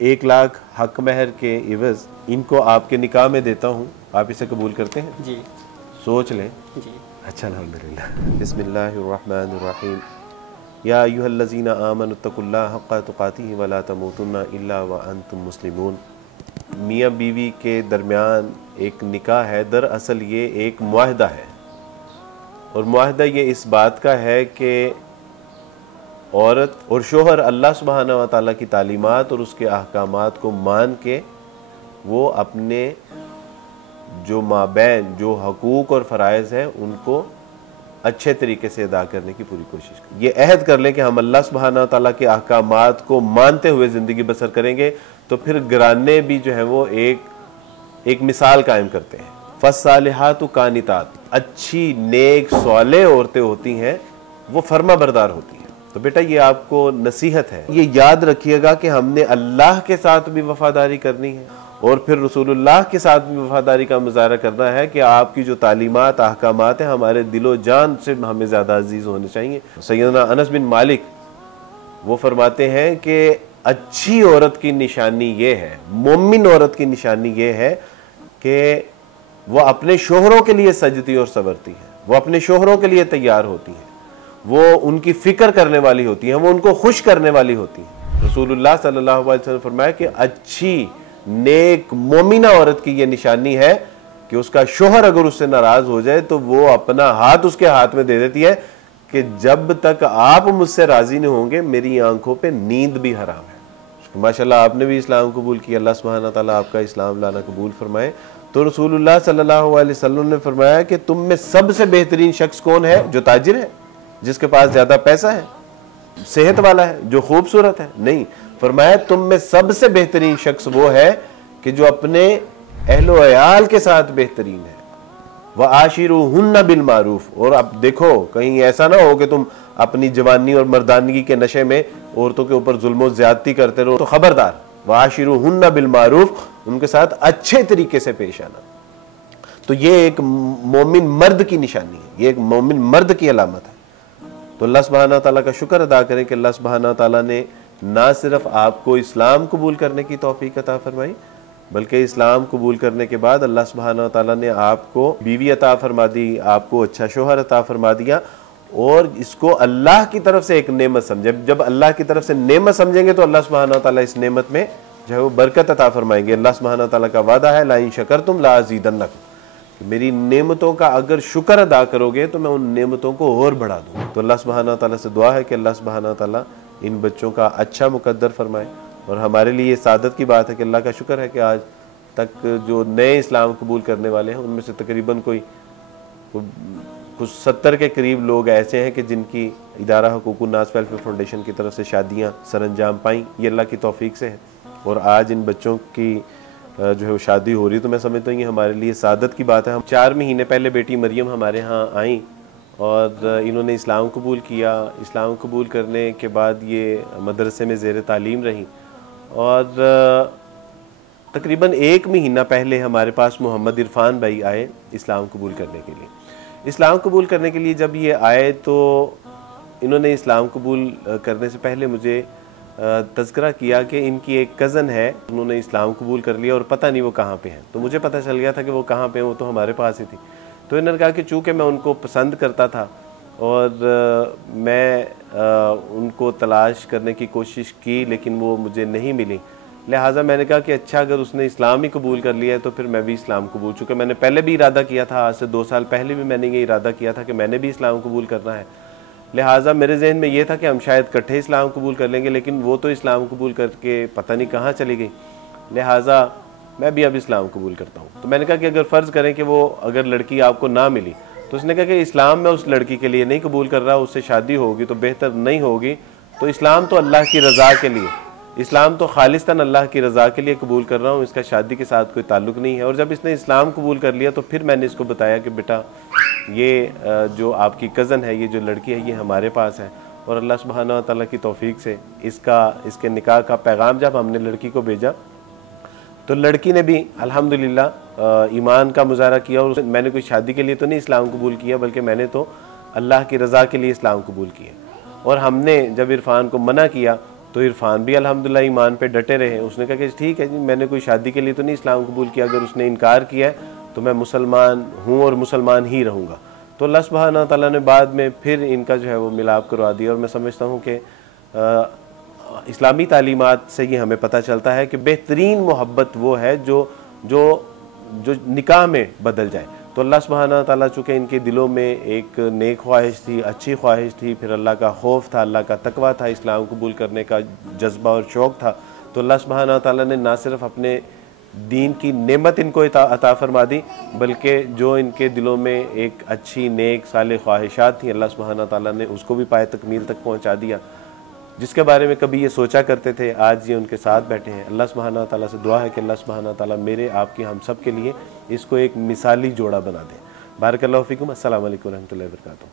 1 लाख हक महर के इवज़ इनको आपके निकाह में देता हूँ, आप इसे कबूल करते हैं? जी सोच लें। जी। अच्छा, अल्हम्दुलिल्लाह। बिस्मिल्लाहिर्रहमानिर्रहीम। या अय्युहल्लज़ीना आमनुत्तकुल्लाह हक़्क़ तुक़ातिही वला तमूतुन्ना इल्ला व अंतुम मुस्लिमून। मियाँ बीवी के दरमियान एक निकाह है, दरअसल ये एक मुआहदा है और मुआहदा ये इस बात का है कि औरत और शोहर अल्लाह सुब्हानहू व तआला की तालीमात और उसके अहकामात को मान के वो अपने जो माबैन जो हकूक़ और फ़राइज़ हैं उनको अच्छे तरीके से अदा करने की पूरी कोशिश करें। ये अहद कर लें कि हम अल्लाह सुब्हानहू व तआला के अहकामात को मानते हुए ज़िंदगी बसर करेंगे, तो फिर घराने भी जो है वो एक मिसाल कायम करते हैं। फ़स्सालिहातु कानितात, अच्छी नेक स्वाले औरतें होती हैं, वो फर्मा बरदार होती हैं। तो बेटा ये आपको नसीहत है, ये याद रखिएगा कि हमने अल्लाह के साथ भी वफादारी करनी है और फिर रसूलुल्लाह के साथ भी वफादारी का मुजाहरा करना है कि आपकी जो तालीमात अहकामात हैं हमारे दिलो जान से हमें ज़्यादा अजीज़ होने चाहिए। सैयदना अनस बिन मालिक वो फरमाते हैं कि अच्छी औरत की निशानी ये है, मोमिन औरत की निशानी ये है कि वो अपने शोहरों के लिए सजती और संवरती है, वो अपने शोहरों के लिए तैयार होती हैं, वो उनकी फ़िक्र करने वाली होती हैं, वो उनको खुश करने वाली होती हैं। रसूलुल्लाह सल्लल्लाहु अलैहि वसल्लम फरमाया कि अच्छी नेक मोमिना औरत की ये निशानी है कि उसका शोहर अगर उससे नाराज़ हो जाए तो वो अपना हाथ उसके हाथ में दे देती है कि जब तक आप मुझसे राज़ी नहीं होंगे मेरी आंखों पे नींद भी हराम है। माशाल्लाह आपने भी इस्लाम कबूल किया, अल्लाह सुब्हानहू व तआला आपका इस्लाम लाना कबूल फरमाए। तो रसूलुल्लाह सल्लल्लाहु अलैहि वसल्लम ने फरमाया कि तुम में सबसे बेहतरीन शख्स कौन है? जो ताजिर है, जिसके पास ज़्यादा पैसा है, सेहत वाला है, जो खूबसूरत है? नहीं, फरमाया तुम में सबसे बेहतरीन शख्स वो है कि जो अपने अहलो अयाल के साथ बेहतरीन है। व आशिरुहुन्ना बिल मारूफ। और अब देखो कहीं ऐसा ना हो कि तुम अपनी जवानी और मर्दानगी के नशे में औरतों के ऊपर जुल्म और ज्यादती करते रहो, तो खबरदार, व आशिरुहुन्ना बिल मारूफ, उनके साथ अच्छे तरीके से पेश आना। तो ये एक मोमिन मर्द की निशानी है, ये एक मोमिन मर्द की अलामत है। तो अल्लाह सुब्हानहू व तआला का शुक्र अदा करें कि अल्लाह सुब्हानहू व तआला ने ना सिर्फ आपको इस्लाम कबूल करने की तौफीक अता फरमाई, बल्कि इस्लाम कबूल करने के बाद अल्लाह सुब्हानहू व तआला ने आपको बीवी अता फरमा दी, आपको अच्छा शोहर अता फरमा दिया और इसको अल्लाह की तरफ से एक नेमत समझे। जब अल्लाह की तरफ से नेमत समझेंगे तो अल्लाह सुब्हानहू व तआला इस नेमत में जो है वो बरकत अता फरमाएंगे। अल्लाह सुब्हानहू व तआला का वादा है, ला इन शकरतुम ला अज़ीदन्नकुम, मेरी नेमतों का अगर शुक्र अदा करोगे तो मैं उन नेमतों को और बढ़ा दूँ। तो अल्लाह सुब्हानहू व तआला से दुआ है कि अल्लाह सुब्हानहू व तआला इन बच्चों का अच्छा मुकद्दर फरमाए। और हमारे लिए सादत की बात है कि अल्लाह का शुक्र है कि आज तक जो नए इस्लाम कबूल करने वाले हैं उनमें से तकरीबन कुछ 70 के करीब लोग ऐसे हैं कि जिनकी इदारा हुकूकुन नास वेलफेयर फाउंडेशन की तरफ से शादियाँ सरअंजाम पाई, ये अल्लाह की तौफीक से है। और आज इन बच्चों की जो है वो शादी हो रही, तो मैं समझता हूँ ये हमारे लिए सादत की बात है। हम 4 महीने पहले बेटी मरियम हमारे यहाँ आई और इन्होंने इस्लाम कबूल किया। इस्लाम कबूल करने के बाद ये मदरसे में ज़ेर तालीम रही और तकरीबन 1 महीना पहले हमारे पास मोहम्मद इरफान भाई आए इस्लाम कबूल करने के लिए। इस्लाम कबूल करने के लिए जब ये आए तो इन्होंने इस्लाम कबूल करने से पहले मुझे तज़किरा किया कि इनकी एक कज़न है, उन्होंने इस्लाम कबूल कर लिया और पता नहीं वो कहाँ पे हैं। तो मुझे पता चल गया था कि वो कहाँ पे हैं, वो तो हमारे पास ही थी। तो इन्होंने कहा कि चूँकि मैं उनको पसंद करता था और मैं उनको तलाश करने की कोशिश की लेकिन वो मुझे नहीं मिली, लिहाजा मैंने कहा कि अच्छा अगर उसने इस्लाम ही कबूल कर लिया है तो फिर मैं भी इस्लाम कबूल, चूँकि मैंने पहले भी इरादा किया था, आज से 2 साल पहले भी मैंने ये इरादा किया था कि मैंने भी इस्लाम कबूल करना है। लिहाजा मेरे जहन में ये था कि हम शायद इकट्ठे इस्लाम कबूल कर लेंगे, लेकिन वो तो इस्लाम कबूल करके पता नहीं कहाँ चली गई, लिहाजा मैं भी अब इस्लाम कबूल करता हूँ। तो मैंने कहा कि अगर फ़र्ज़ करें कि वो अगर लड़की आपको ना मिली, तो उसने कहा कि इस्लाम मैं उस लड़की के लिए नहीं कबूल कर रहा, उससे शादी होगी तो बेहतर नहीं होगी, तो इस्लाम तो अल्लाह की रज़ा के लिए, इस्लाम तो खालिस्तन अल्लाह की रज़ा के लिए कबूल कर रहा हूँ, इसका शादी के साथ कोई ताल्लुक़ नहीं है। और जब इसने इस्लाम कबूल कर लिया तो फिर मैंने इसको बताया कि बेटा ये जो आपकी कज़न है, ये जो लड़की है, ये हमारे पास है और अल्लाह सुब्हानहू व तआला की तौफीक से इसके निकाह का पैगाम जब हमने लड़की को भेजा तो लड़की ने भी अल्हम्दुलिल्लाह ईमान का मुजाहरा किया। और मैंने कोई शादी के लिए तो नहीं इस्लाम कबूल किया, बल्कि मैंने तो अल्लाह की रज़ा के लिए इस्लाम कबूल किया। और हमने जब इरफान को मना किया तो इरफान भी अल्हम्दुलिल्लाह ईमान पे डटे रहे। उसने कहा कि ठीक है जी, मैंने कोई शादी के लिए तो नहीं इस्लाम कबूल किया, अगर उसने इनकार किया है तो मैं मुसलमान हूँ और मुसलमान ही रहूँगा। तो अल्लाह सुब्हानहू तआला ने बाद में फिर इनका जो है वो मिलाप करवा दिया। और मैं समझता हूँ कि इस्लामी तालीमात से ये हमें पता चलता है कि बेहतरीन मोहब्बत वो है जो जो जो निकाह में बदल जाए। तो अल्लाह सुब्हानहू तआला चूँकि इनके दिलों में एक नेक ख्वाहिश थी, अच्छी ख्वाहिश थी, फिर अल्लाह का खौफ था, अल्लाह का तकवा था, इस्लाम कबूल करने का जज्बा और शौक़ था, तो अल्लाह सुब्हानहू तआला ने ना सिर्फ अपने दीन की नेमत इनको अता फरमा दी, बल्कि जो इनके दिलों में एक अच्छी नेक साले ख्वाहिशात थी, अल्लाह सुब्हानहू तआला ने उसको भी पाए तकमील तक पहुँचा दिया। जिसके बारे में कभी ये सोचा करते थे, आज ये उनके साथ बैठे हैं। अल्लाह सुब्हानहू तआला से दुआ है कि अल्लाह सुब्हानहू तआला मेरे आपके हम सब के लिए इसको एक मिसाली जोड़ा बना दे। बारकल्लाहु फ़ीकुम। अस्सलामु अलैकुम व रहमतुल्लाहि व बरकातुहू।